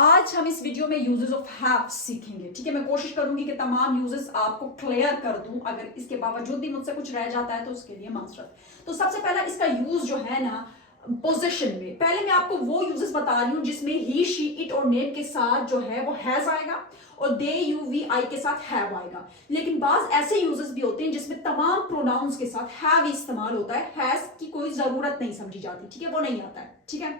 आज हम इस वीडियो में यूजेस ऑफ हैव सीखेंगे। ठीक है, मैं कोशिश करूंगी कि तमाम यूजेस आपको क्लियर कर दूं। अगर इसके बावजूद भी मुझसे कुछ रह जाता है तो उसके लिए माजरत। तो सबसे पहला इसका यूज जो है ना पोजीशन में, पहले मैं आपको वो यूजेस बता रही हूं जिसमें ही, शी, इट और नेम के साथ जो है वो हैज आएगा और दे, यू, वी, आई के साथ हैव आएगा। लेकिन बाज ऐसे यूजेस भी होते हैं जिसमें तमाम प्रोनाउंस के साथ हैव इस्तेमाल होता है, हैज की कोई जरूरत नहीं समझी जाती। ठीक है, वो नहीं आता है। ठीक है,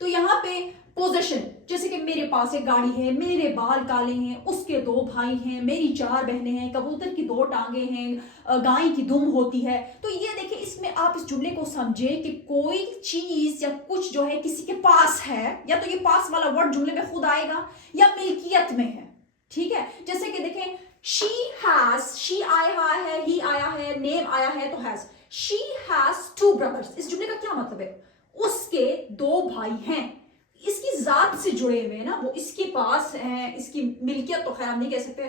तो यहां पे पोजीशन, जैसे कि मेरे पास एक गाड़ी है, मेरे बाल काले हैं, उसके दो भाई हैं, मेरी चार बहनें हैं, कबूतर की दो टांगे हैं, गाय की दुम होती है। तो ये देखिए, इसमें आप इस जुमले को समझे कि कोई चीज या कुछ जो है किसी के पास है, या तो ये पास वाला वर्ड जुमले में खुद आएगा या मिल्कियत में है। ठीक है, जैसे कि देखें, शी हैज, शी आया है, ही आया है, नेम आया है तो has. She has two brothers, इस जुमले का क्या मतलब है? उसके दो भाई हैं। इसकी जात से जुड़े हुए ना, वो इसके पास है, इसकी मिल्कियत तो खैर हम नहीं कह सकते,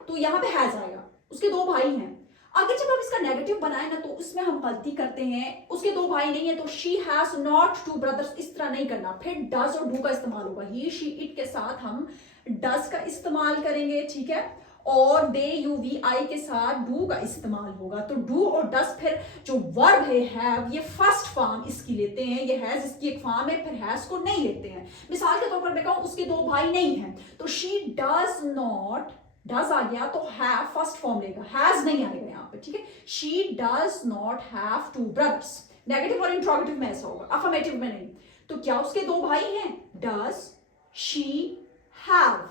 तो यहां पे हैज आएगा। उसके दो भाई हैं। अगर जब हम इसका नेगेटिव बनाए ना तो उसमें हम गलती करते हैं, उसके दो भाई नहीं है तो she has not two brothers, इस तरह नहीं करना। फिर डज और डू का इस्तेमाल होगा। ही, शी, इट के साथ हम डज का इस्तेमाल करेंगे। ठीक है, और दे, यू, वी, आई के साथ डू का इस्तेमाल होगा। तो डू और डस, फिर जो वर्ब है हैव, ये फर्स्ट फॉर्म इसकी लेते हैं, ये हैज इसकी एक फॉर्म है, फिर हैज को नहीं लेते हैं। मिसाल के तौर पर मैं कहूं उसके दो भाई नहीं हैं, तो शी डज नॉट, डज आ गया तो हैव फर्स्ट फॉर्म लेगा, हैज नहीं आएगा यहां पे। ठीक है, she does not have two brothers. Negative और इंट्रोगेटिव में ऐसा होगा, अफर्मेटिव में नहीं। तो क्या उसके दो भाई हैं? डज शी हैव,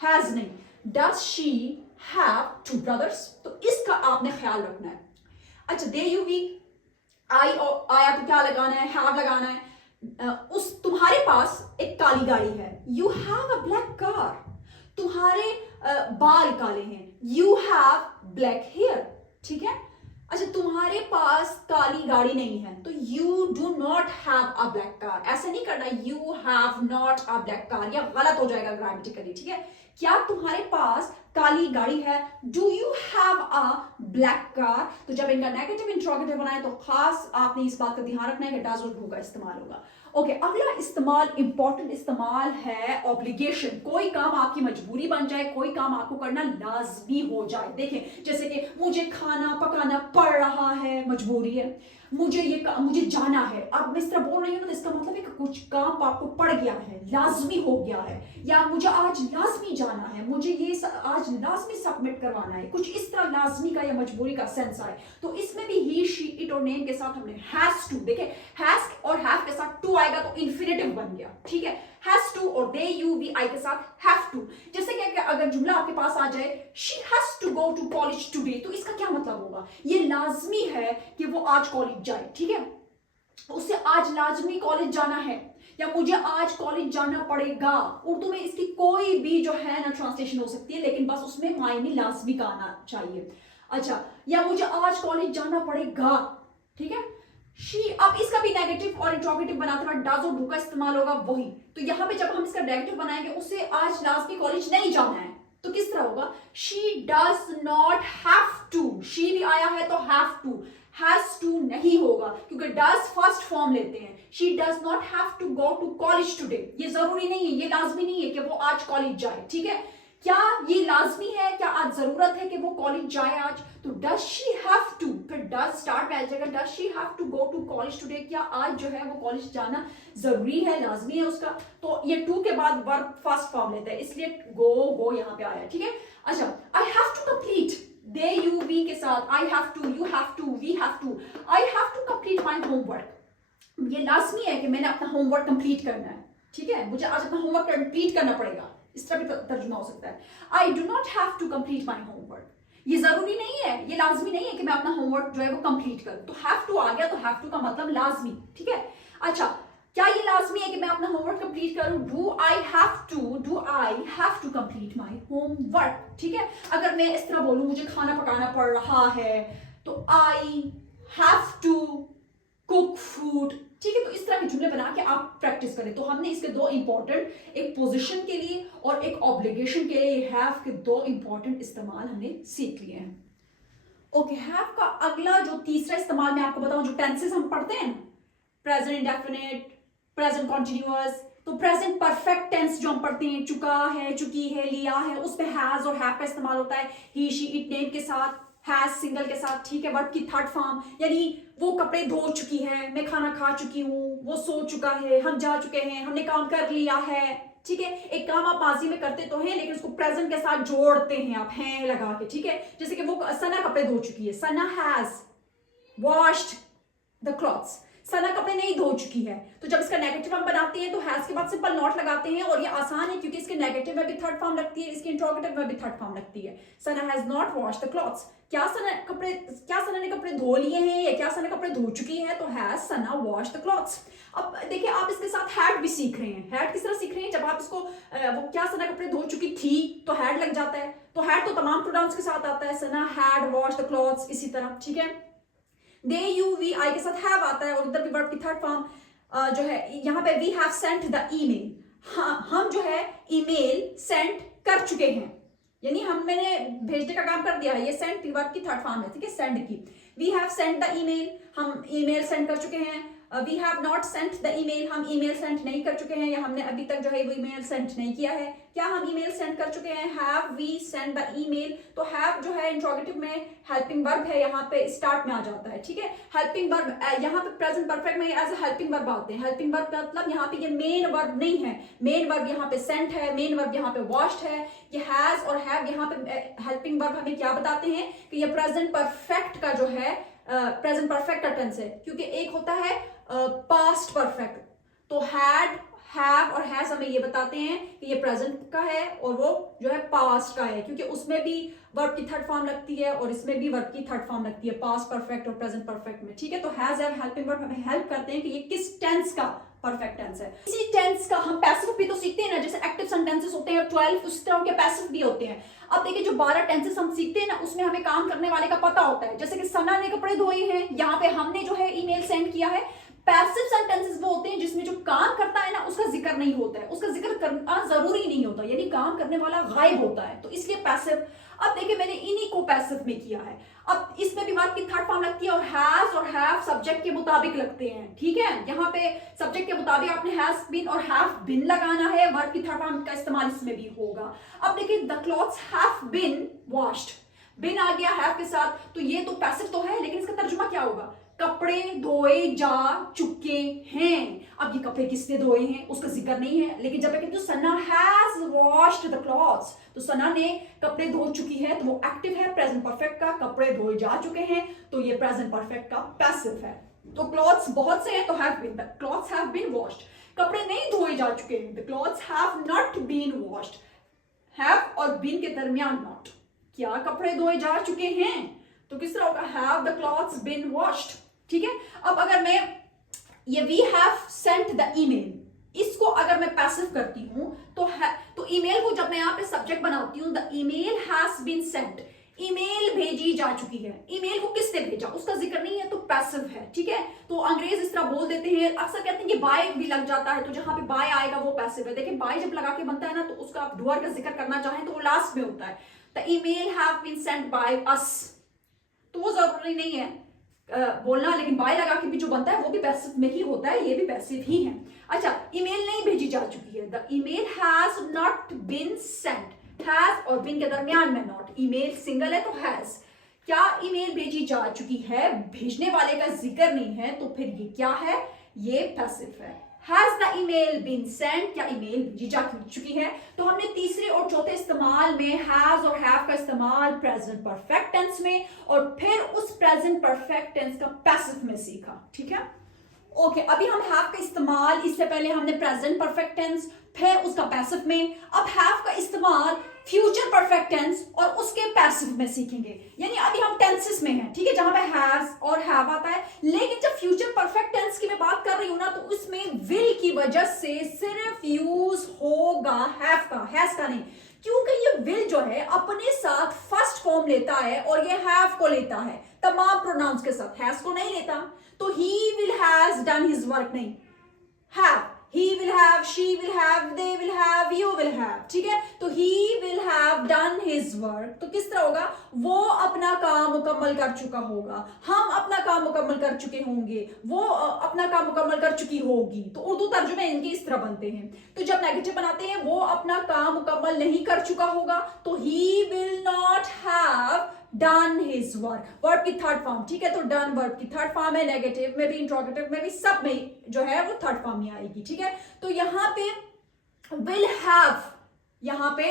हैज नहीं। Does she have two brothers? तो इसका आपने ख्याल रखना है। अच्छा, दे, यू, वी, आई और आया तो क्या लगाना है? हैव लगाना है। उस तुम्हारे पास एक काली गाड़ी है, you have a black car. तुम्हारे बाल काले हैं, यू हैव ब्लैक हेयर। ठीक है, अच्छा, तुम्हारे पास काली गाड़ी नहीं है तो you do not have a black car. ऐसा नहीं करना you have not a black car, या गलत हो जाएगा ग्रामेटिकली। ठीक है, क्या तुम्हारे पास काली गाड़ी है? Do you have a black car. तो जब इनका नेगेटिव इंट्रोगेटिव बनाए तो खास आपने इस बात का ध्यान रखना है कि डज और डू का इस्तेमाल होगा। ओके, अगला इस्तेमाल, इंपॉर्टेंट इस्तेमाल है ऑब्लिगेशन। कोई काम आपकी मजबूरी बन जाए, कोई काम आपको करना लाजमी हो जाए। देखें, जैसे कि मुझे खाना पकाना पड़ रहा है, मजबूरी है, मुझे जाना है। अब मैं इस तरह बोल रही हूँ ना, तो इसका मतलब है कि कुछ काम आपको पड़ गया है, लाजमी हो गया है, या मुझे आज लाजमी जाना है, मुझे ये आज लाजमी सबमिट करवाना है, कुछ इस तरह लाजमी का या मजबूरी का सेंस आए। तो इसमें भी ही, शी, इट और नेम के साथ हमने हैज टू। देखे, हैज और हैव के साथ टू आएगा तो इन्फिनेटिव बन गया। ठीक है, हैज टू और दे, यू, वी, आई के साथ हैव टू। जैसे कि अगर जुमला आपके पास आ जाए, she has to go to college today, तो इसका क्या मतलब होगा? ये लाजमी है कि वो आज कॉलेज जाए। ठीक है, उसे आज लाजमी कॉलेज जाना है, या मुझे आज कॉलेज जाना पड़ेगा। उर्दू में इसकी कोई भी जो है ना ट्रांसलेशन हो सकती है, लेकिन बस उसमें मायने लाजमी का आना चाहिए। अच्छा, या मुझे आज कॉलेज जाना पड़ेगा। ठीक है, शी, अब इसका भी नेगेटिव और इंट्रोगेटिव बनाते वक्त डज और डू का इस्तेमाल होगा वही। तो यहां पे जब हम इसका नेगेटिव बनाएंगे, उसे आज लाजमी कॉलेज नहीं जाना है, तो किस तरह होगा? She does not have to. She भी आया है तो हैव टू, हैज टू नहीं होगा क्योंकि डज फर्स्ट फॉर्म लेते हैं। She does not have to go to college today, ये जरूरी नहीं है, ये लाजमी नहीं है कि वो आज कॉलेज जाए। ठीक है, क्या ये लाजमी है? क्या आज जरूरत है कि वो कॉलेज जाए आज? तो डज शी हैव टू, फिर डज स्टार्ट में आ जाएगा, does she have to go to college today. क्या आज जो है वो कॉलेज जाना जरूरी है, लाजमी है उसका? तो ये टू के बाद वर्ब फर्स्ट फॉर्म लेता है, इसलिए गो यहां पे आया। ठीक है, अच्छा, I have to complete, they, you, we के साथ I have to, you have to, we have to. I have to complete my homework, ये लाजमी है कि मैंने अपना होमवर्क कंप्लीट करना है। ठीक है, मुझे आज अपना होमवर्क कंप्लीट करना पड़ेगा, इस तरह भी तर्जुमा हो सकता है। I do not have to complete my homework, ये जरूरी नहीं है, ये लाजमी नहीं है कि मैं अपना होमवर्क जो है वो कंप्लीट करूं। तो हैव टू आ गया, तो हैव टू का मतलब लाजमी। ठीक है, अच्छा, क्या ये लाजमी है कि मैं अपना होमवर्क कंप्लीट करूं? Do I have to complete my homework. ठीक है, अगर मैं इस तरह बोलूं मुझे खाना पकाना पड़ रहा है, तो I have to cook food. ठीक है, तो इस तरह के जुमले बना के आप प्रैक्टिस करें। तो हमने इसके दो इंपॉर्टेंट, एक पोजीशन के लिए और एक ऑब्लिगेशन के लिए हैव के दो इंपॉर्टेंट इस्तेमाल हमने सीख लिए हैं। ओके, हैव का अगला जो तीसरा इस्तेमाल मैं आपको बताऊं, जो टेंसेस हम पढ़ते हैं, प्रेजेंट इंडेफिनिट, प्रेजेंट कॉन्टिन्यूअस, तो प्रेजेंट परफेक्ट टेंस जो हम पढ़ते हैं, चुका है, चुकी है, लिया है, उसमें हैज और हैव का इस्तेमाल होता है ही शी इट नेम के साथ, हैज सिंगल के साथ, ठीक है, वर्ब की थर्ड फॉर्म, यानी वो कपड़े धो चुकी है, मैं खाना खा चुकी हूँ, वो सो चुका है, हम जा चुके हैं, हमने काम कर लिया है, ठीक है। एक काम आप माजी में करते तो हैं लेकिन उसको प्रेजेंट के साथ जोड़ते हैं आप हैं लगा के, ठीक है। जैसे कि वो सना कपड़े धो चुकी है, Sana has washed the clothes, सना कपड़े नहीं धो चुकी है। तो जब इसका नेगेटिव हम बनाते हैं तो हैज के बाद सिंपल नॉट लगाते हैं और ये आसान है क्योंकि इसके नेगेटिव में भी थर्ड फॉर्म लगती है, इसके इंट्रोगेटिव में भी थर्ड फॉर्म लगती है। Sana has not washed the clothes, क्या सना ने कपड़े धो लिए हैं या क्या सना कपड़े धो चुकी है, तो has Sana washed the clothes. अब देखिए आप इसके साथ हैड भी सीख रहे हैं। हैड किस तरह सीख रहे हैं, जब आप इसको वो क्या सना कपड़े धो चुकी थी तो हैड लग जाता है, तो हैड तो तमाम प्रोनाउंस के साथ आता है, सना हैड वॉश्ड द क्लॉथ्स, इसी तरह, ठीक है। दे यू वी आई के साथ हैव आता है और उधर भी वर्ब की थर्ड फॉर्म जो है यहाँ पे we have sent the email, हम जो है ईमेल सेंड कर चुके हैं, यानी मैंने भेजने का काम कर दिया है, ये सेंड वर्ब की थर्ड फॉर्म है, ठीक है, सेंड की। We have sent the email, हम ईमेल सेंड कर चुके हैं। We have not sent the email, हम ईमेल सेंड नहीं कर चुके हैं या हमने अभी तक जो है वो ईमेल सेंड नहीं किया है। क्या हम ईमेल सेंड कर चुके हैं, have we send the email, तो हैव जो है इंट्रोगेटिव में हेल्पिंग वर्ब है, यहाँ पे स्टार्ट में आ जाता है, ठीक है। हेल्पिंग वर्ब यहाँ पे प्रेजेंट परफेक्ट में एज अ हेल्पिंग वर्ब आते हैं। हेल्पिंग वर्ब का मतलब यहाँ पे ये मेन वर्ब नहीं है, मेन वर्ब यहाँ पे सेंट है, मेन वर्ब यहाँ पे वॉश्ड है। ये हैज और हैव यहाँ पे हेल्पिंग वर्ब हमें क्या बताते हैं कि ये प्रेजेंट परफेक्ट का जो है प्रेजेंट परफेक्ट का टेंस है, क्योंकि एक होता है पास्ट परफेक्ट, तो हैड हैव और हैज हमें ये बताते हैं कि ये प्रेजेंट का है और वो जो है पास्ट का है, क्योंकि उसमें भी वर्ब की थर्ड फॉर्म लगती है और इसमें भी वर्ब की थर्ड फॉर्म लगती है, पास्ट परफेक्ट और प्रेजेंट परफेक्ट में, ठीक है। तो हैज हैव हेल्पिंग वर्ब हमें हेल्प करते हैं कि ये किस टेंस का परफेक्ट टेंस है। इसी टेंस का हम पैसिव भी तो सीखते हैं ना, जैसे एक्टिव सेंटेंसेस होते हैं 12 उस तरह के पैसिव भी होते हैं। अब देखिए जो 12 टेंसेस हम सीखते हैं ना उसमें हमें काम करने वाले का पता होता है, जैसे कि सना ने कपड़े धोए हैं, यहाँ पे हमने जो है ईमेल सेंड किया है। पैसिव सेंटेंसेस वो होते हैं जिसमें जो काम करता है ना उसका जिक्र नहीं होता है, उसका जिक्र करना जरूरी नहीं होता, यानी काम करने वाला गायब होता है, तो इसलिए पैसिव। अब देखिए मैंने इन्हीं को पैसिव में किया है। अब इसमें भी वर्ब की थर्ड फॉर्म लगती है और हैज और हैव सब्जेक्ट के मुताबिक लगते हैं, ठीक है। यहाँ पे सब्जेक्ट के मुताबिक आपने हैज बीन और हैव बीन लगाना है, वर्ब की थर्ड फॉर्म का इस्तेमाल इसमें भी होगा। अब देखिए the clothes have been washed, been आ गया हैव के साथ, तो ये तो पैसिव तो है लेकिन इसका तर्जुमा क्या होगा, कपड़े धोए जा चुके हैं। अब ये कपड़े किसने धोए हैं उसका जिक्र नहीं है, लेकिन जब मैं कहती हूँ सना हैज वॉश्ड द क्लॉथ्स, तो सना ने कपड़े धो चुकी है, तो वो एक्टिव है प्रेजेंट परफेक्ट का, कपड़े धोए जा चुके हैं तो ये प्रेजेंट परफेक्ट का पैसिव है। तो क्लॉथ्स बहुत से हैं तो have been, the clothes have been washed, कपड़े नहीं धोए जा चुके हैं, the clothes have not been washed, have और बीन के दरमियान नॉट, क्या कपड़े धोए जा चुके हैं, तो किस तरह होगा, have the clothes been washed, ठीक है। अब अगर मैं ये we have sent the email, इसको अगर मैं पैसिव करती हूं तो ईमेल को जब मैं यहाँ पे सब्जेक्ट बनाती हूं, the email has been sent, email भेजी जा चुकी है, ईमेल को किसने भेजा उसका जिक्र नहीं है तो पैसिव है, ठीक है। तो अंग्रेज इस तरह बोल देते हैं, अक्सर कहते हैं कि बाय भी लग जाता है, तो जहां पे बाय आएगा वो पैसिव है। देखिए बाय जब लगा के बनता है ना तो उसका आप डूअर का जिक्र करना चाहें तो वो लास्ट में होता है, the email have been sent by us, तो वो जरूरी नहीं है बोलना, लेकिन बाय लगा के भी जो बनता है वो भी पैसिव में ही होता है, ये भी पैसिव ही है। अच्छा, ईमेल नहीं भेजी जा चुकी है, the email has not been sent, has और बीन के दरमियान में नॉट, ईमेल सिंगल है तो हैज, क्या ईमेल भेजी जा चुकी है, भेजने वाले का जिक्र नहीं है तो फिर ये क्या है, ये पैसिव है। Has the email been sent, क्या ईमेल भेजी जा चुकी है, तो हमने तीसरे और चौथे इस्तेमाल में हैज और हैव का इस्तेमाल प्रेजेंट परफेक्ट टेंस में और फिर उस प्रेजेंट परफेक्ट टेंस का पैसिव में सीखा, ठीक है। ओके, अभी हम हैव का इस्तेमाल, इससे पहले हमने प्रेजेंट परफेक्ट टेंस फिर उसका पैसिव में, अब हैव का इस्तेमाल फ्यूचर परफेक्ट टेंस और उसके पैसिव में सीखेंगे, यानी अभी हम टेंसेस में हैं, ठीक है, जहां पे हैज और हैव आता है, लेकिन जब फ्यूचर परफेक्ट टेंस की मैं बात कर रही हूं ना तो उसमें विल की वजह से सिर्फ यूज होगा हैव का, हैज का नहीं, क्योंकि ये विल जो है अपने साथ फर्स्ट फॉर्म लेता है और ये हैव को लेता है तमाम प्रोनाउंस के साथ, हैज को नहीं लेता, तो he will has done his work नहीं, have, he will have, she will have, they will have, you will have, ठीक है। तो he will have done his work, तो किस तरह होगा, वो अपना काम मुकम्मल कर चुका होगा, हम अपना काम मुकम्मल कर चुके होंगे, वो अपना काम मुकम्मल कर चुकी होगी। तो उर्दू तर्जुमे इनके इस तरह बनते हैं। तो जब नेगेटिव बनाते हैं, वो अपना काम मुकम्मल नहीं कर चुका होगा, तो he will not have done his work, verb की थर्ड फॉर्म, ठीक है। तो डन वर्ब की थर्ड फॉर्म है, नेगेटिव में भी, इंट्रोगेटिव में भी, सब में जो है वो थर्ड फॉर्म में आएगी, ठीक है। तो यहां पे विल हैव, यहां पे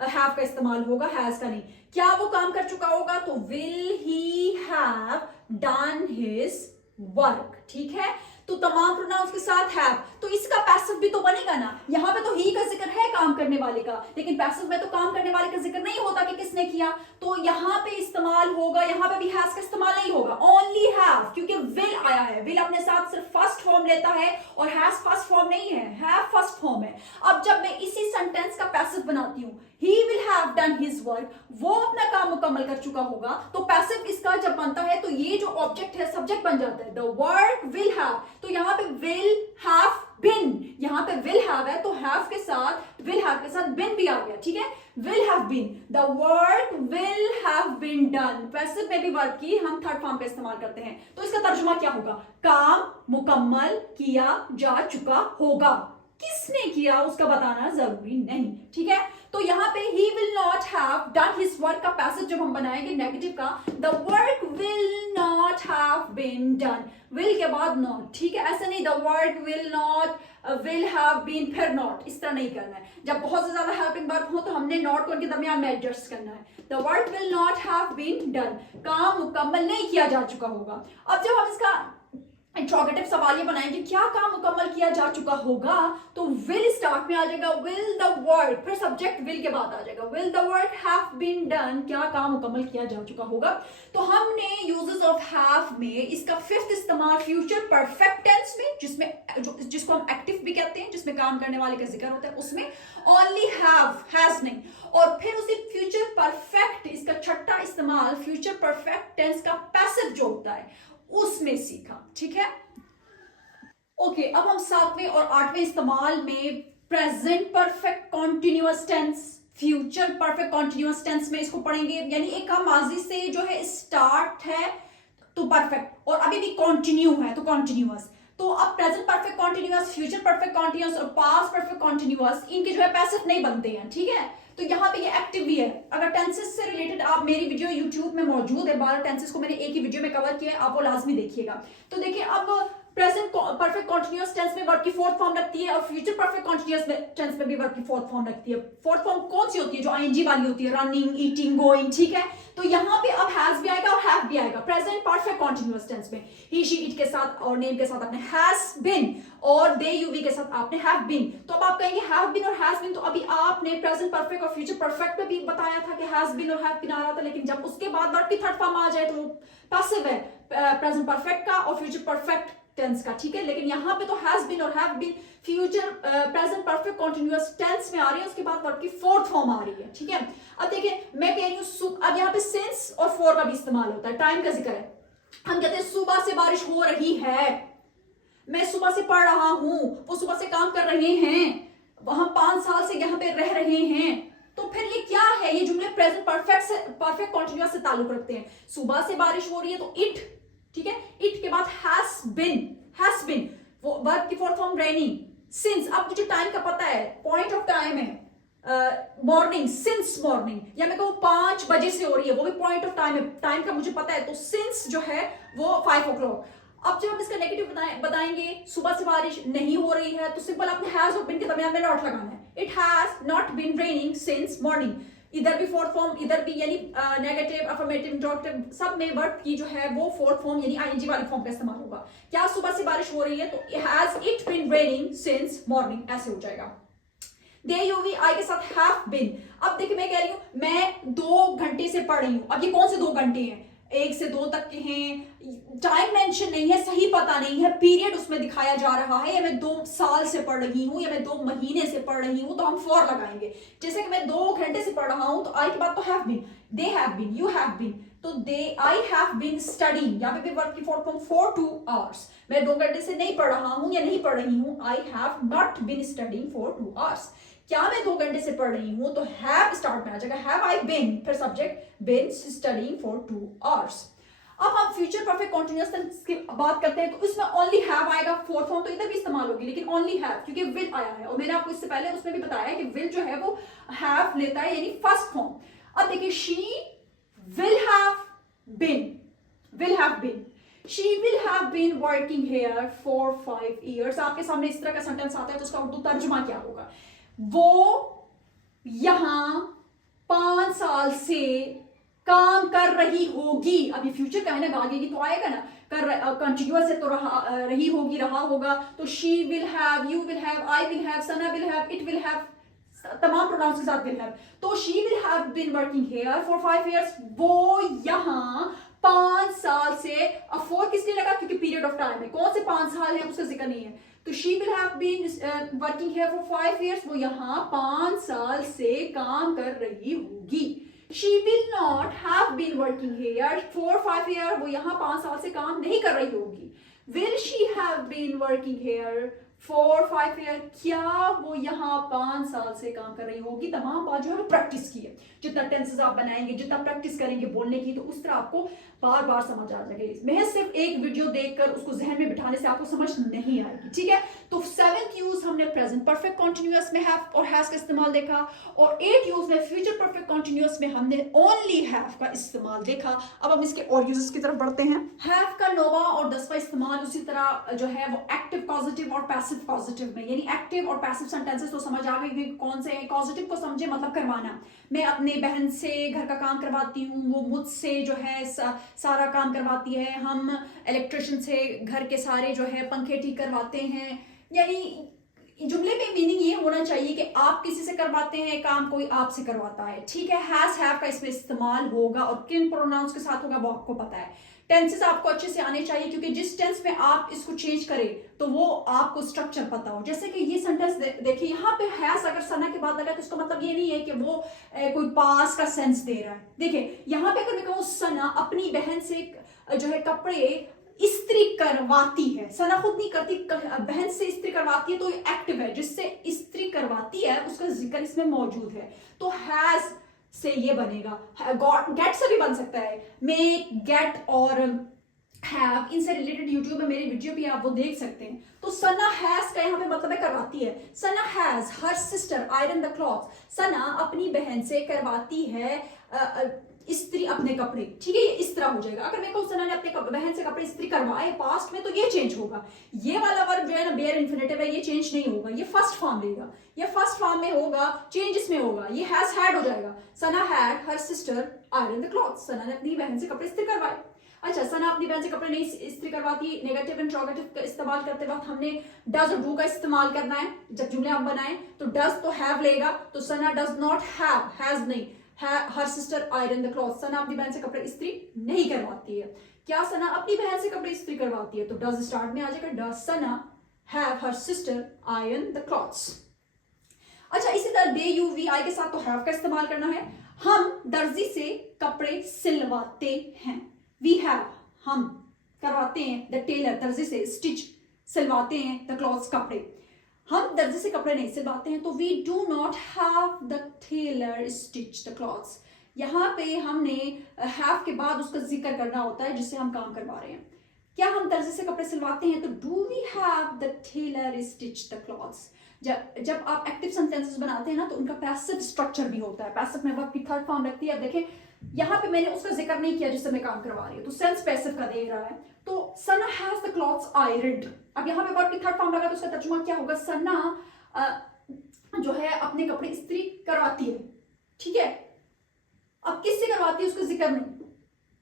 हैव का इस्तेमाल होगा, हैज का नहीं। क्या वो काम कर चुका होगा, तो will he have done his work, ठीक है। तो तमाम प्रोनाउंस के साथ हैव, तो इसका पैसिव भी तो बनेगा ना। यहां पे तो ही का जिक्र है काम करने वाले का, लेकिन पैसिव में तो काम करने वाले का जिक्र नहीं होता कि किसने किया, तो यहां पे इस्तेमाल होगा, यहां पे भी हैज का इस्तेमाल नहीं होगा, ओनली हैव, क्योंकि विल आया है। विल अपने साथ सिर्फ फर्स्ट फॉर्म लेता है और हैज फर्स्ट फॉर्म नहीं है, हैव फर्स्ट फॉर्म है। अब जब मैं इसी सेंटेंस का पैसिव बनाती हूं, he will have done his work, वो अपना काम मुकम्मल कर चुका होगा, तो पैसिव इसका जब बनता है तो ये जो ऑब्जेक्ट है सब्जेक्ट बन जाता है, the work will have। तो यहाँ पे will have been, यहाँ पे will have है तो have के साथ, will have के साथ been भी आ गया, ठीक है। will have been, the work will have been done। Passive में भी वर्ब की हम थर्ड फॉर्म का इस्तेमाल करते हैं। तो इसका तर्जुमा क्या होगा, काम मुकम्मल किया जा चुका होगा। किसने किया उसका बताना जरूरी नहीं, ठीक है। तो यहाँ पे he will not have done his work का पैसिव जब हम बनाएंगे नेगेटिव का, the work will not have been done, will के बाद not, ठीक है। ऐसा नहीं the work will not will have been फिर not, इस तरह नहीं करना है। जब बहुत से ज्यादा हेल्पिंग वर्ब हो तो हमने not को उनके दरमियान में एडजस्ट करना है। the work will not have been done, काम मुकम्मल नहीं किया जा चुका होगा। अब जब हम इसका इंट्रोगेटिव सवाल ये बनाएंगे, क्या काम मुकम्मल किया जा चुका होगा, तो विल स्टार्ट में आ जाएगा, विल द वर्क, फिर सब्जेक्ट विल के बाद आ जाएगा, will the work have been done, क्या काम मुकम्मल किया जा चुका होगा। तो हमने यूजेस ऑफ हैव में इसका फिफ्थ इस्तेमाल फ्यूचर परफेक्ट टेंस में, जिसको हम एक्टिव भी कहते हैं, जिसमें काम करने वाले का जिक्र होता है, उसमें ओनली हैव, हैज नहीं। और फिर उसी फ्यूचर परफेक्ट, इसका छठा इस्तेमाल फ्यूचर परफेक्ट टेंस का पैसिव जो होता है उसमें सीखा, ठीक है। ओके, अब हम सातवें और आठवें इस्तेमाल में present perfect continuous tense, future perfect continuous tense में इसको पढ़ेंगे। यानी एक काम माजी से जो है स्टार्ट है तो परफेक्ट, और अभी भी कंटिन्यू है तो कॉन्टिन्यूअस। तो अब present perfect continuous, future perfect continuous और पास्ट परफेक्ट कॉन्टिन्यूअस, इनके जो है पैसिव नहीं बनते हैं, ठीक है। तो यहाँ पे ये एक्टिव भी है। अगर टेंसेस से रिलेटेड आप, मेरी वीडियो यूट्यूब में मौजूद है, 12 टेंसेस को मैंने एक ही वीडियो में कवर किया है, आप वो लाजमी देखिएगा। तो देखिए, अब प्रेजेंट परफेक्ट कॉन्टिन्यूअस टेंस में वर्ब की फोर्थ फॉर्म लगती है और फ्यूचर परफेक्ट कॉन्टिन्यूअस टेंस में भी वर्ब की फोर्थ फॉर्म लगती है। फोर्थ फॉर्म कौन सी होती है, जो आईएनजी वाली होती है, रनिंग, ईटिंग, गोइंग, ठीक है। तो यहाँ पे अब हैज भी आएगा और हैव भी आएगा प्रेजेंट परफेक्ट कॉन्टिन्यूअस टेंस में। ही, शी, इट के साथ और नेम के साथ आपने हैज बिन, और दे, यू, वी के साथ आपने हैव बिन। तो अब आप कहेंगे हैव बिन और हैज बिन, तो अभी आपने प्रेजेंट परफेक्ट और फ्यूचर परफेक्ट में भी बताया था कि हैज बिन और हैव बिन आ रहा था, लेकिन जब उसके बाद वर्ब की थर्ड फॉर्म आ जाए तो वो पैसिव है, प्रेजेंट परफेक्ट का और फ्यूचर परफेक्ट टेंस का, ठीक है। लेकिन यहाँ पे तो हैज बीन और have been future present perfect continuous tense में आ रही है, उसके बाद वर्ब की फोर्थ फॉर्म आ रही है, ठीक है। अब देखिए, मैं कह रही हूँ, अब यहाँ पे सिंस और फॉर का भी इस्तेमाल होता है, टाइम का जिक्र है। हम कहते हैं सुबह से बारिश हो रही है, मैं सुबह से पढ़ रहा हूं, वो सुबह से काम कर रहे हैं, हम 5 साल से यहाँ पे रह रहे हैं। तो फिर ये क्या है, ये जुमले प्रेजेंट परफेक्ट कॉन्टिन्यूअस से ताल्लुक रखते हैं। सुबह से बारिश हो रही है तो इट, ठीक है। इट के बाद हैज बिन, वो वर्ब की फोर्थ फॉर्म रेनिंग। सिंस, अब मुझे टाइम का पता है, पॉइंट ऑफ टाइम है मॉर्निंग, सिंस मॉर्निंग, या मैं कहूँ 5 बजे से हो रही है, वो भी पॉइंट ऑफ टाइम है, टाइम का मुझे पता है, तो सिंस जो है वो 5 o'clock। अब जब हम इसका नेगेटिव बताएंगे, सुबह से बारिश नहीं हो रही है, तो सिंपल आपने हैज और बिन के दरमियान में नॉट लगाना है। It has not been raining since morning, इधर भी फोर्थ फॉर्म, इधर भी, यानी नेगेटिव, अफर्मेटिव, इंटरोगेटिव, सब में वर्ब की जो है वो फोर्थ फॉर्म यानी आईएनजी वाली फॉर्म का इस्तेमाल होगा। क्या सुबह से बारिश हो रही है, तो has it been raining since morning, ऐसे हो जाएगा। दे, यू, वी, आई के साथ हैव बीन। अब देखिए, मैं कह रही हूं मैं 2 घंटे से पढ़ रही हूं। अब ये कौन से 2 घंटे हैं, 1 से 2 तक के हैं, टाइम मेंशन नहीं है, सही पता नहीं है, पीरियड उसमें दिखाया जा रहा है, या मैं 2 साल से पढ़ रही हूँ, या मैं 2 महीने से पढ़ रही हूँ, तो हम फॉर लगाएंगे। जैसे कि मैं 2 घंटे से पढ़ रहा हूँ, तो आई के बाद तो have been, they have been, you have been, तो they, I have been studying, यहाँ पे भी वर्ब की फोर्थ फॉर्म फॉर 2 hours। मैं 2 घंटे से नहीं पढ़ रहा हूँ या नहीं पढ़ रही हूँ, I have not been studying for 2 hours। क्या मैं 2 घंटे से पढ़ रही हूं, तो हैव स्टार्ट में आ जाएगा, हैव आई बीन, फिर subject been studying for 2 hours. अब हम फ्यूचर परफेक्ट कॉन्टिन्यूअस टेंस की बात करते हैं, तो इसमें ओनली हैव आएगा, फोर्थ फॉर्म तो इधर भी इस्तेमाल होगी, लेकिन ओनली हैव क्योंकि विल आया है, और मैंने आपको इससे पहले उसमें भी बताया कि विल जो है वो हैव लेता है, यानी फर्स्ट फॉर्म। अब देखिए, she will have been, she will have been working here for 5 years। आपके सामने इस तरह का सेंटेंस आता है तो उसका उर्दू तर्जुमा क्या होगा? वो यहां 5 साल से काम कर रही होगी। अभी फ्यूचर का है ना, आगे की तो आएगा ना, कंटिन्यूअस है तो रही होगी, रहा होगा, तो she will have, you will have, I will have, Sana will have, it will have, तमाम प्रोनाउंस के साथ विल हैव। तो she will have been working here for 5 years, वो यहां 5 साल से। अब 4 किस लिए लगा? क्योंकि पीरियड ऑफ टाइम है, कौन से 5 साल है उसका जिक्र नहीं है, तो she will have been working here for 5 years, वो यहां 5 साल से काम कर रही होगी। She will not have been working here for 5 years, वो यहाँ 5 साल से काम नहीं कर रही होगी। Will she have been working here for 5 years, क्या वो यहाँ 5 साल से काम कर रही होगी? तमाम बात जो है प्रैक्टिस की है, जितना टेंसेस आप बनाएंगे, जितना प्रैक्टिस करेंगे बोलने की, तो उस तरह आपको बार बार समझ आ जाएगी। महज सिर्फ एक वीडियो देखकर उसको जहन में बिठाने से आपको समझ नहीं आएगी, ठीक है? तो 7th यूज हमने प्रेजेंट परफेक्ट कॉन्टिन्यूअस में हैव और हैज का इस्तेमाल देखा, और 8th यूज में फ्यूचर परफेक्ट कॉन्टिन्यूअस में हमने ओनली हैव का इस्तेमाल देखा। अब हम इसके और यूजेस की तरफ बढ़ते हैं। हैव का 9वां और 10वां इस्तेमाल उसी तरह जो है वो एक्टिव पॉजिटिव और पैसिव पॉजिटिव में, यानी एक्टिव और पैसिव सेंटेंसेस तो समझ आ गई कौन से हैं। पॉजिटिव को समझे मतलब करवाना, मैं अपने बहन से घर का काम करवाती हूँ, वो मुझसे जो है सारा काम करवाती है, हम इलेक्ट्रिशियन से घर के सारे जो है पंखे ठीक करवाते हैं। यानी जुमले में मीनिंग ये होना चाहिए कि आप किसी से करवाते हैं काम, कोई आपसे करवाता है, ठीक है? हैज हैव का इसमें इस्तेमाल होगा, और किन प्रोनाउंस के साथ होगा वो आपको पता है। टेंसेस आपको अच्छे से आने चाहिए, क्योंकि जिस टेंस में आप इसको चेंज करें तो वो आपको स्ट्रक्चर पता हो। जैसे कि ये सेंटेंस देखिए, यहाँ पे हैज अगर सना के बाद लगा तो इसका मतलब ये नहीं है कि वो कोई पास का सेंस दे रहा है। देखिए यहाँ पे अगर मैं कहूँ सना अपनी बहन से जो है कपड़े इस्त्री करवाती है, सना खुद नहीं करती, बहन से इस्त्री करवाती है, तो ये एक्टिव है, जिससे इस्त्री करवाती है उसका जिक्र इसमें मौजूद है। तो हैज से ये बनेगा, गेट से भी बन सकता है, मेक, गेट और हैव, इनसे रिलेटेड यूट्यूब में मेरी वीडियो भी आप वो देख सकते हैं। तो सना हैज का यहाँ पे मतलब है करवाती है। Sana has her sister iron the clothes, Sana अपनी बहन से करवाती है इस्त्री अपने कपड़े, ठीक है? ये इस तरह हो जाएगा। अगर मैं कहूँ सना ने अपने बहन से कपड़े इस्त्री करवाए पास्ट में, तो ये चेंज होगा। ये वाला वर्ब जो है ना बेयर इन्फिनेटिव है, ये चेंज नहीं होगा, ये फर्स्ट फॉर्म लेगा, ये फर्स्ट फॉर्म में होगा, चेंज इसमें होगा, ये हैज हैड हो जाएगा। Sana had her sister iron the clothes, Sana ने अपनी बहन से कपड़े इस्त्री करवाए। अच्छा, सना अपनी बहन से कपड़े नहीं इस्त्री करवाती, नेगेटिव इंट्रोगेटिव का इस्तेमाल करते वक्त हमने डज और डू का इस्तेमाल करना है। जब जुमले आप बनाएं तो डज तो हैव लेगा, तो Sana does not have, has नहीं, her sister iron the cloth, Sana अपनी बहन से कपड़े इस्त्री नहीं करवाती है। क्या सना अपनी बहन से कपड़े इस्त्री करवाती है? तो डज स्टार्ट में आ जाएगा, does Sana have her sister iron the clothes. अच्छा, इसी तरह दे, यू, वी, आई के साथ तो हैव का इस्तेमाल करना है। हम दर्जी से कपड़े सिलवाते हैं, वी हैव, हम करवाते हैं, द टेलर दर्जी से, स्टिच सिलवाते हैं, द क्लॉथ्स कपड़े। हम दर्जी से कपड़े नहीं सिलवाते हैं, तो we do not have the tailor stitch the clothes. यहाँ पे हमने हैव के बाद उसका जिक्र करना होता है जिससे हम काम करवा रहे हैं। क्या हम दर्जी से कपड़े सिलवाते हैं? तो do we have the tailor stitch the clothes. जब आप एक्टिव सेंटेंसेस बनाते हैं ना, तो उनका पैसिव स्ट्रक्चर भी होता है, पैसिव में वर्ब की थर्ड फॉर्म लगती है। अब देखें यहाँ पे मैंने उसका जिक्र नहीं किया जिससे मैं काम करवा रही हूँ, तो सेंस पैसिव का दे रहा है। तो सना हैज द क्लॉथ्स आयरन्ड, अब यहाँ पे वर्ब की थर्ड फॉर्म लगा तो उसका तर्जुमा क्या होगा? सना जो है अपने कपड़े इस्त्री करवाती है, ठीक है? अब किससे करवाती है उसका जिक्र नहीं,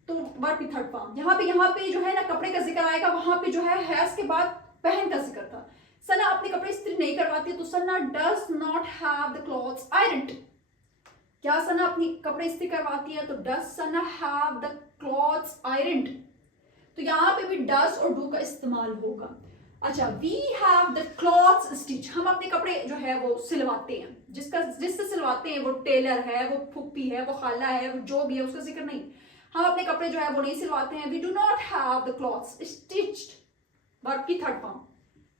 तो वर्ब की थर्ड फॉर्म। यहाँ पे जो है ना कपड़े का जिक्र आएगा, वहां पे जो है हैज के बाद बहन का जिक्र था। सना अपने कपड़े इस्त्री नहीं करवाती है, तो Sana does not have the clothes ironed. क्या सना अपनी कपड़े इस्त्री करवाती है? तो does Sana have the clothes ironed. तो यहाँ पे भी डज और डू का इस्तेमाल होगा। अच्छा, we have the clothes stitch, हम अपने कपड़े जो है वो सिलवाते हैं, जिससे सिलवाते हैं वो टेलर है, वो फुप्पी है, वो खाला है, वो जो भी है उसका जिक्र नहीं। हम अपने कपड़े जो है वो नहीं सिलवाते हैं, we do not have the clothes stitched, verb की थर्ड फॉर्म,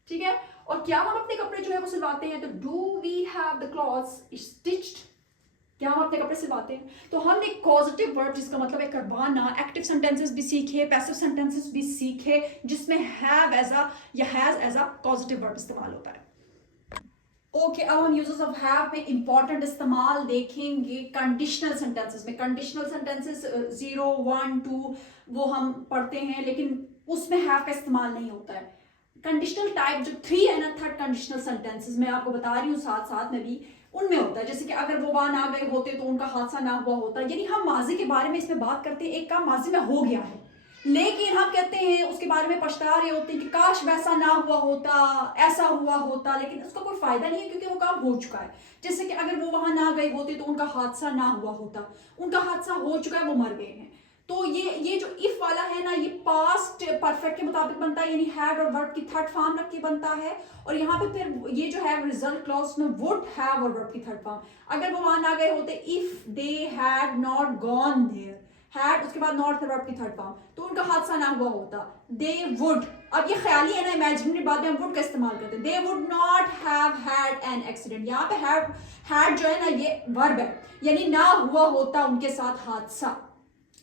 ठीक है? और क्या हम अपने कपड़े जो है वो सिलवाते हैं? तो do we have have the clothes stitched, क्या हम अपने कपड़े सिलवाते हैं। तो हमने कॉजेटिव वर्ब जिसका मतलब है करवाना, एक्टिव सेंटेंसेस भी सीखे, पैसिव सेंटेंसेस भी सीखे, जिसमें हैव एज अ या has as a causative verb इस्तेमाल होता है। ओके, अब हम यूजेस ऑफ हैव में इंपॉर्टेंट इस्तेमाल देखेंगे कंडीशनल सेंटेंसेस में। कंडीशनल सेंटेंसेस 0, 1, 2 वो हम पढ़ते हैं, लेकिन उसमें हैव का इस्तेमाल नहीं होता है। कंडीशनल टाइप जो 3 है ना, थर्ड कंडीशनल सेंटेंसेस मैं आपको बता रही हूँ साथ साथ में भी, उनमें होता है। जैसे कि अगर वो वहां ना गए होते तो उनका हादसा ना हुआ होता, यानी हम माजी के बारे में इसमें बात करते हैं, एक काम माजी में हो गया है लेकिन हम कहते हैं उसके बारे में पछता रहे होते हैं कि काश वैसा ना हुआ होता, ऐसा हुआ होता, लेकिन उसका कोई फायदा नहीं है क्योंकि वो काम हो चुका है। जैसे कि अगर वो वहां ना गए होते तो उनका हादसा ना हुआ होता, उनका हादसा हो चुका है, वो मर गए हैं। तो ये जो इफ वाला है ना, ये पास्ट परफेक्ट के मुताबिक बनता है, यानी हैड और वर्ब की थर्ड फॉर्म रख के बनता है। और यहाँ पे फिर ये जो है रिजल्ट क्लॉज में वुड हैव और वर्ब की थर्ड फॉर्म, अगर वो वहां ना गए होते, if they had not gone there, had उसके बाद नॉट वर्ब की थर्ड फॉर्म, तो उनका हादसा ना हुआ होता, दे वुड। अब ये ख्याली है ना, इमेजिनरी बाद में हम वुड का इस्तेमाल करते हैं, they would not have had an accident. यहाँ पे हैड जो है ना ये वर्ब है, यानी ना हुआ होता उनके साथ हादसा।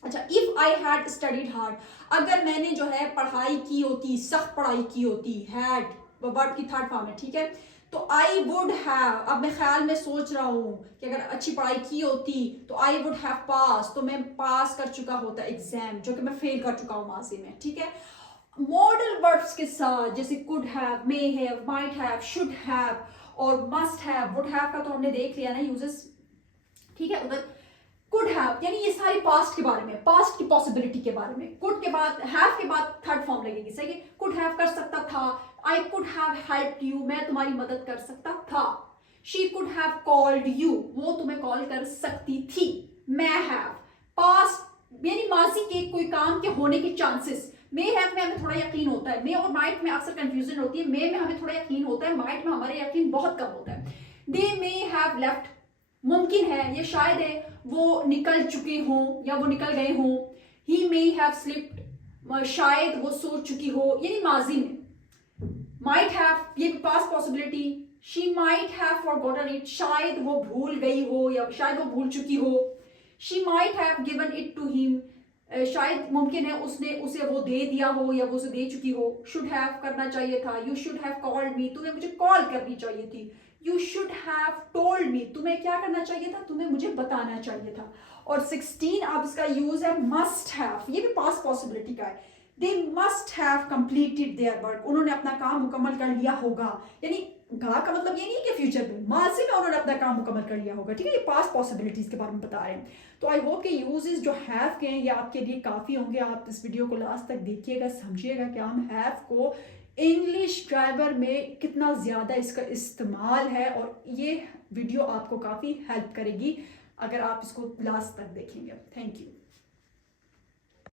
अच्छा, if I had studied hard, अगर मैंने जो है पढ़ाई की होती, सख्त पढ़ाई की होती, हैड वर्ब की थर्ड फॉर्म है, ठीक है। तो आई वुड हैव, अब मैं ख्याल में सोच रहा हूं कि अगर अच्छी पढ़ाई की होती तो आई वुड हैव पास, तो मैं पास कर चुका होता एग्जाम, जो कि मैं फेल कर चुका हूं माजी में, ठीक है। मॉडल वर्ब्स के साथ जैसे could have, may have, might have, should have और मस्ट हैव, वुड हैव का तो हमने देख लिया ना यूजेस, ठीक है। उधर कुड हैव यानी ये सारी पास्ट के बारे में, पास्ट की पॉसिबिलिटी के बारे में। कुड के बाद, हैव के बाद थर्ड फॉर्म लगेगी, सही है। कुड हैव कर सकता था, I could have helped you, मैं तुम्हारी मदद कर सकता था। She could have called you, वो तुम्हें कॉल कर सकती थी। मैं हैव, पास्ट यानी माजी के कोई काम के होने के चांसेस। मे हैव में हमें थोड़ा यकीन होता है, मे और माइट में अक्सर कंफ्यूजन होती है। मे में हमें थोड़ा यकीन होता है, माइट में हमारा यकीन बहुत कम होता है। दे मे हैव लेफ्ट, मुमकिन है, ये शायद है वो निकल चुके हों या वो निकल गए हों। ही मे हैव स्लिप्ड, शायद वो सो चुकी हो, यानी माजी में। माइट हैव ये past possibility, she might have forgotten it, शायद वो भूल गई हो या शायद वो भूल चुकी हो। She might have given it to him, शायद मुमकिन है उसने उसे वो दे दिया हो या वो उसे दे चुकी हो। शुड हैव करना चाहिए था, you should have called me, तुम्हें मुझे कॉल करनी चाहिए थी। You should have told me, तुम्हें क्या करना चाहिए था, तुम्हें मुझे बताना चाहिए था। और 16 अब इसका यूज है मस्ट हैव, ये भी पास्ट पॉसिबिलिटी का है। They must have completed their work, उन्होंने अपना काम मुकम्मल कर लिया होगा, यानी गा का मतलब ये नहीं कि फ्यूचर में, माजी में उन्होंने अपना काम मुकम्मल कर लिया होगा, ठीक है। ये पास्ट पॉसिबिलिटीज के बारे में बता रहे हैं। तो आई होप कि यूजेस जो हैव के हैं ये आपके लिए काफ़ी होंगे। आप इस वीडियो को लास्ट तक देखिएगा, समझिएगा कि हम हैव को इंग्लिश ग्रामर में कितना ज़्यादा इसका इस्तेमाल है, और ये वीडियो आपको काफ़ी हेल्प करेगी अगर आप इसको लास्ट तक देखेंगे। Thank you.